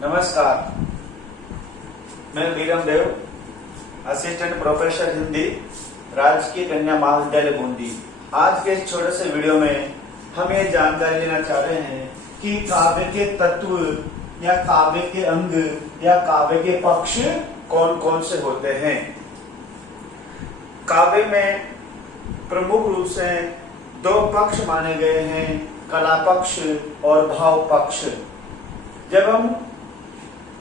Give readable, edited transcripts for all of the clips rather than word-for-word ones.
नमस्कार, मैं वीरम देव, assistant professor Hindi, राजकीय कन्या महाविद्यालय बूंदी। आज के इस छोटे से वीडियो में हम ये जानकारी लेना चाह रहे हैं कि काव्य के तत्व या काव्य के अंग या काव्य के पक्ष कौन कौन से होते हैं। काव्य में प्रमुख रूप से दो पक्ष माने गए हैं, कला पक्ष और भाव पक्ष। जब हम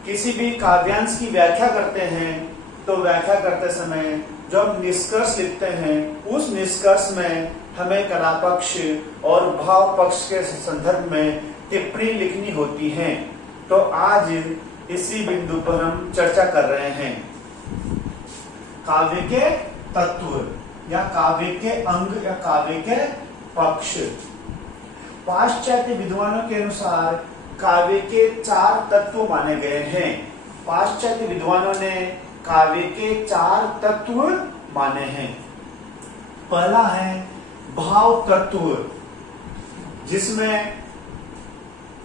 किसी भी काव्यांश की व्याख्या करते हैं तो व्याख्या करते समय जो हम निष्कर्ष लिखते हैं उस निष्कर्ष में हमें कला पक्ष और भाव पक्ष के संदर्भ में टिप्पणी लिखनी होती है। तो आज इसी बिंदु पर हम चर्चा कर रहे हैं। काव्य के तत्व या काव्य के अंग या काव्य के पक्ष। पाश्चात्य विद्वानों के अनुसार काव्य के 4 तत्व माने गए हैं। पाश्चात्य विद्वानों ने काव्य के 4 तत्व माने हैं। पहला है भाव तत्व, जिसमें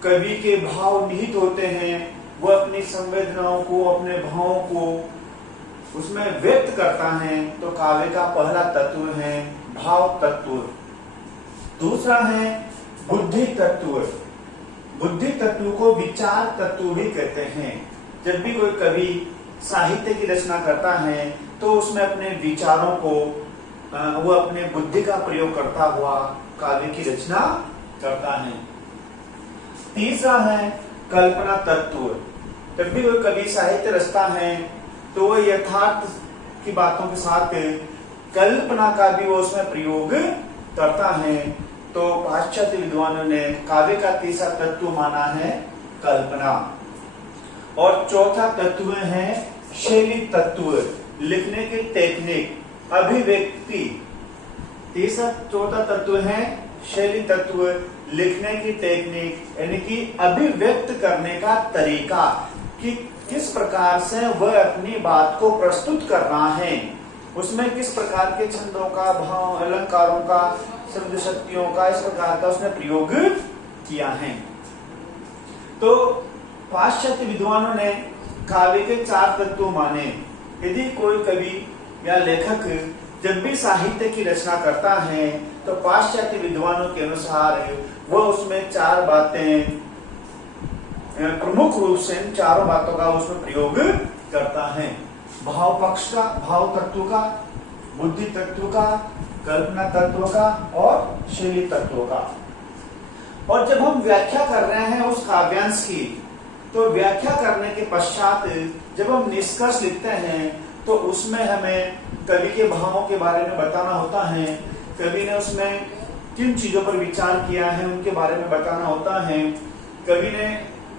कवि के भाव निहित होते हैं। वह अपनी संवेदनाओं को, अपने भावों को उसमें व्यक्त करता है। तो काव्य का पहला तत्व है भाव तत्व। दूसरा है बुद्धि तत्व। बुद्धि तत्व को विचार तत्व भी कहते हैं। जब भी कोई कवि साहित्य की रचना करता है तो उसमें अपने विचारों को वो अपने बुद्धि का प्रयोग करता हुआ काव्य की रचना करता है। तीसरा है कल्पना तत्व। जब भी कोई कवि साहित्य रचता है तो वह यथार्थ की बातों के साथ कल्पना का भी वो उसमें प्रयोग करता है। तो पाश्चात्य विद्वानों ने काव्य का तीसरा तत्व माना है कल्पना। और चौथा तत्व है शैली तत्व, लिखने की टेक्निक, अभिव्यक्ति। चौथा तत्व है शैली तत्व, लिखने की टेक्निक, यानी कि अभिव्यक्त करने का तरीका कि किस प्रकार से वह अपनी बात को प्रस्तुत कर रहा है। उसमें किस प्रकार के छंदों का, भाव, अलंकारों का, शब्द शक्तियों का, इस प्रकार का उसने प्रयोग किया है। तो पाश्चात्य विद्वानों ने काव्य के 4 तत्व माने। यदि कोई कवि या लेखक जब भी साहित्य की रचना करता है तो पाश्चात्य विद्वानों के अनुसार वह उसमें 4 बातें प्रमुख रूप से इन चारों बातों का उसमें प्रयोग करता है। भाव पक्ष का, भाव तत्व का, बुद्धि तत्व का, कल्पना तत्व का और शैली तत्व का। और जब हम व्याख्या कर रहे हैं उस काव्यांश की, तो व्याख्या करने के पश्चात जब हम निष्कर्ष लिखते हैं तो उसमें हमें कवि के भावों के बारे में बताना होता है। कवि ने उसमें किन चीजों पर विचार किया है उनके बारे में बताना होता है। कवि ने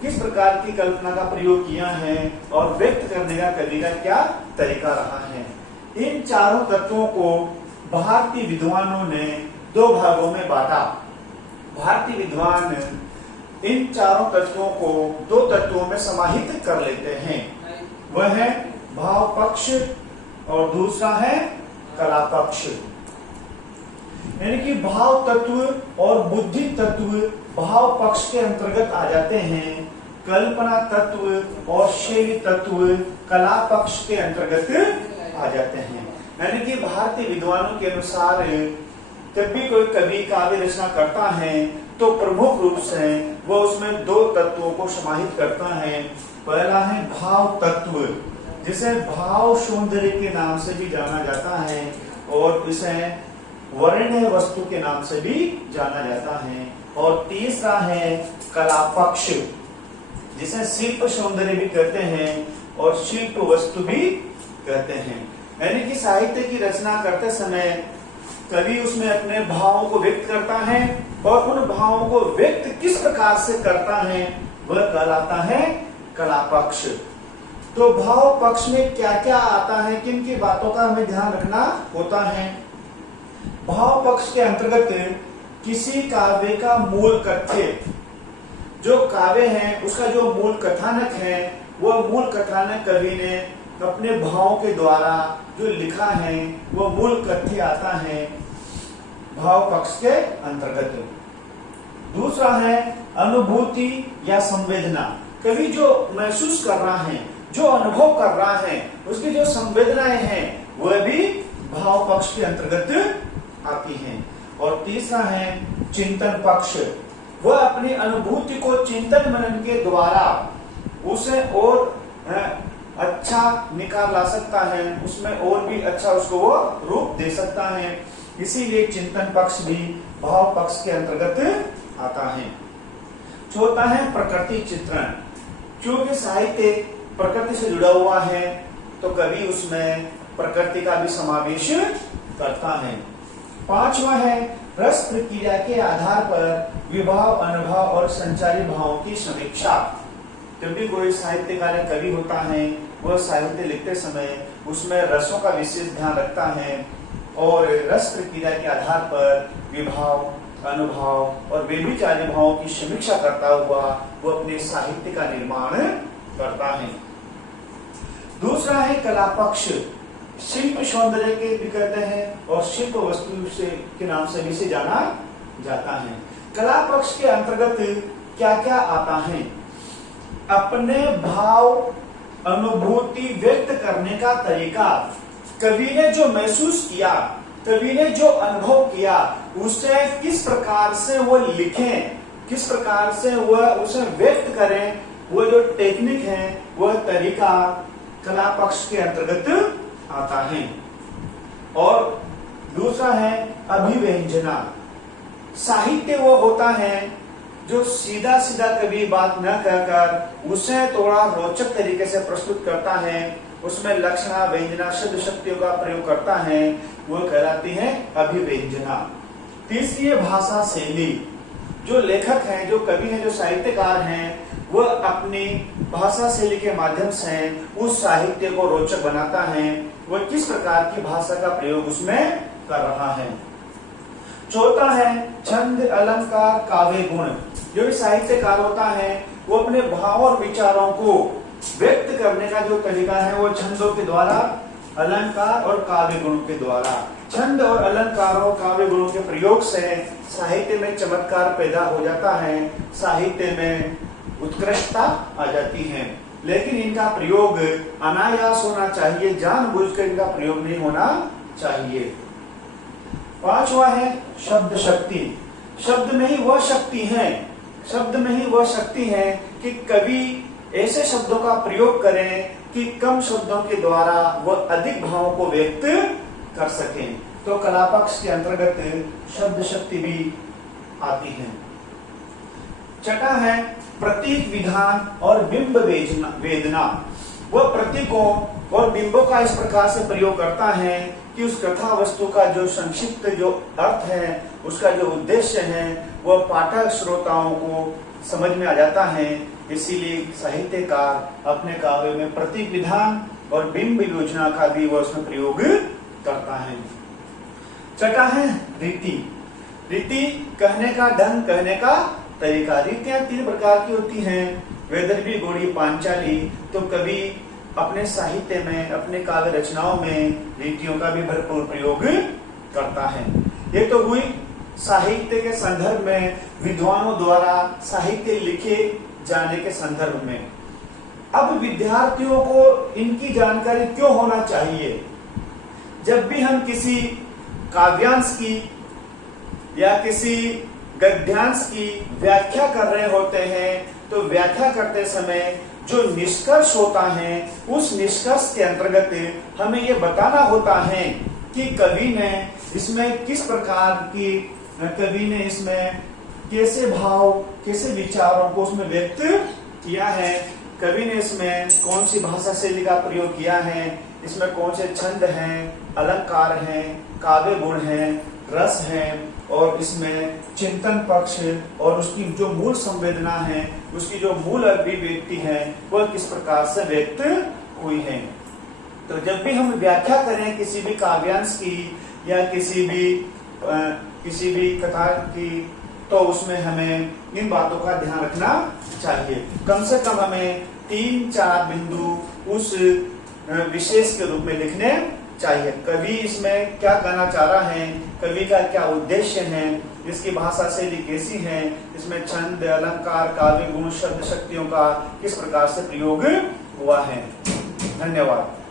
किस प्रकार की कल्पना का प्रयोग किया है और व्यक्त करने का कवि का क्या तरीका रहा है। इन चारों तत्वों को भारतीय विद्वानों ने 2 भागों में बांटा। भारतीय विद्वान इन चारों तत्वों को 2 तत्वों में समाहित कर लेते हैं। वह है भाव पक्ष और दूसरा है कला पक्ष। यानी कि भाव तत्व और बुद्धि तत्व भाव पक्ष के अंतर्गत आ जाते हैं। कल्पना तत्व और शैली तत्व कला पक्ष के अंतर्गत आ जाते हैं। यानी कि भारतीय विद्वानों के अनुसार जब भी कोई कवि काव्य रचना करता है तो प्रमुख रूप से वो उसमें 2 तत्वों को समाहित करता है। पहला है भाव तत्व, जिसे भाव सौंदर्य के नाम से भी जाना जाता है और इसे वर्ण्य वस्तु के नाम से भी जाना जाता है। और तीसरा है कला पक्ष, जिसे शिल्प सौंदर्य भी कहते हैं और शिल्प वस्तु भी कहते हैं। यानी कि साहित्य की रचना करते समय कवि उसमें अपने भावों को व्यक्त करता है और उन भावों को व्यक्त किस प्रकार से करता है वह कहलाता है कला पक्ष। तो भाव पक्ष में क्या क्या आता है, किन की बातों का हमें ध्यान रखना होता है। भाव पक्ष के अंतर्गत किसी काव्य का मूल कथ्य, जो काव्य है उसका जो मूल कथानक है, वह मूल कथानक कवि ने अपने भावों के द्वारा जो लिखा है वह मूल कथ्य आता है भाव पक्ष के अंतर्गत। दूसरा है अनुभूति या संवेदना। कवि जो महसूस कर रहा है, जो अनुभव कर रहा है, उसकी जो संवेदनाएं हैं वह भी भाव पक्ष के अंतर्गत आती हैं। और तीसरा है चिंतन पक्ष। वह अपनी अनुभूति को चिंतन मनन के द्वारा उसे और अच्छा निकाल ला सकता है, उसमें और भी अच्छा उसको वो रूप दे सकता है। इसीलिए चिंतन पक्ष भी भाव पक्ष के अंतर्गत आता है। चौथा है प्रकृति चित्रण। क्योंकि साहित्य प्रकृति से जुड़ा हुआ है तो कवि उसमें प्रकृति का भी समावेश करता है। पांचवा है रस प्रक्रिया के आधार पर विभाव, अनुभव और संचारी भावों की समीक्षा। जब भी कोई साहित्यकार कवि होता है वह साहित्य लिखते समय उसमें रसों का विशेष ध्यान रखता है और रस प्रक्रिया के आधार पर विभाव, अनुभव और व्यभिचारी भावों की समीक्षा करता हुआ वो अपने साहित्य का निर्माण करता है। दूसरा है कला पक्ष। शिल्प सौंदर्य के भी कहते हैं और शिल्प वस्तु से के नाम से भी इसे जाना जाता है। कला पक्ष के अंतर्गत क्या क्या आता है? अपने भाव, अनुभूति व्यक्त करने का तरीका, कवि ने जो महसूस किया, कवि ने जो अनुभव किया, उसे किस प्रकार से वो लिखें, किस प्रकार से वह उसे व्यक्त करें, वो जो टेक्निक है, वह तरीका कला पक्ष के अंतर्गत आता है। और दूसरा है अभिव्यंजना। साहित्य वो होता है जो सीधा सीधा कभी बात न कहकर उसे थोड़ा रोचक तरीके से प्रस्तुत करता है, उसमें लक्षणा, व्यंजना, शब्द शक्तियों का प्रयोग करता है, वो कहलाती है अभिव्यंजना। तीसरी है भाषा शैली। जो लेखक हैं, जो कवि हैं, जो साहित्यकार हैं, वह अपनी भाषा शैली के माध्यम से उस साहित्य को रोचक बनाता है, वह किस प्रकार की भाषा का प्रयोग उसमें कर रहा है। चौथा है छंद, अलंकार, काव्य गुण। जो साहित्यकार होता है वो अपने भाव और विचारों को व्यक्त करने का जो तरीका है वो छंदों के द्वारा, अलंकार और काव्य गुणों के द्वारा। छंद और अलंकारों, काव्य गुणों के प्रयोग से साहित्य में चमत्कार पैदा हो जाता है, साहित्य में उत्कृष्टता आ जाती है। लेकिन इनका प्रयोग अनायास होना चाहिए, जानबूझकर इनका प्रयोग नहीं होना चाहिए। पांचवा है शब्द शक्ति। शब्द में ही वह शक्ति है, शब्द में ही वह शक्ति है कि कवि ऐसे शब्दों का प्रयोग करें कि कम शब्दों के द्वारा वह अधिक भावों को व्यक्त कर सकें। तो कला पक्ष के अंतर्गत शब्द शक्ति भी आती है। छठा है प्रतीक विधान और बिंब वेदना। वह प्रतीकों और बिंबों का इस प्रकार से प्रयोग करता है कि उस कथा वस्तु का जो संक्षिप्त जो अर्थ है, उसका जो उद्देश्य है, वह पाठक श्रोताओं को समझ में आ जाता है। इसीलिए साहित्यकार अपने काव्य में प्रतीक विधान और बिंब योजना का भी वह उसमें प्रयोग करता है। छठा है रीति। रीति कहने का ढंग, कहने का तरीका। रीतियां 3 प्रकार की होती हैं, वैदर्भी, गौड़ी, पांचाली। तो कवि अपने साहित्य में, अपने काव्य रचनाओं में रीतियों का भी भरपूर प्रयोग करता है। ये तो हुई साहित्य के संदर्भ में, विद्वानों द्वारा साहित्य लिखे जाने के संदर्भ में। अब विद्यार्थियों को इनकी जानकारी क्यों होना चाहिए? जब भी हम किसी काव्यांश की या किसी गद्यांश की व्याख्या कर रहे होते हैं तो व्याख्या करते समय जो निष्कर्ष होता है उस निष्कर्ष के अंतर्गत हमें ये बताना होता है कि कवि ने इसमें किस प्रकार की, कवि ने इसमें कैसे भाव, कैसे विचारों को उसमें व्यक्त किया है, कवि ने इसमें कौन सी भाषा शैली का प्रयोग किया है, इसमें कौन से छंद हैं, अलंकार हैं, काव्य गुण हैं, रस है, और इसमें चिंतन पक्ष और उसकी जो मूल संवेदना है, उसकी जो मूल अभिव्यक्ति है, वह किस प्रकार से व्यक्त हुई है। तो जब भी हम व्याख्या करें किसी भी काव्यांश की या किसी भी कथा की, तो उसमें हमें इन बातों का ध्यान रखना चाहिए। कम से कम हमें 3-4 बिंदु उस विशेष के रूप में लिखने चाहिए। कवि इसमें क्या कहना चाह रहा है, कवि का क्या उद्देश्य है, इसकी भाषा शैली कैसी है, इसमें छंद, अलंकार, काव्य गुण, शब्द शक्तियों का किस प्रकार से प्रयोग हुआ है। धन्यवाद।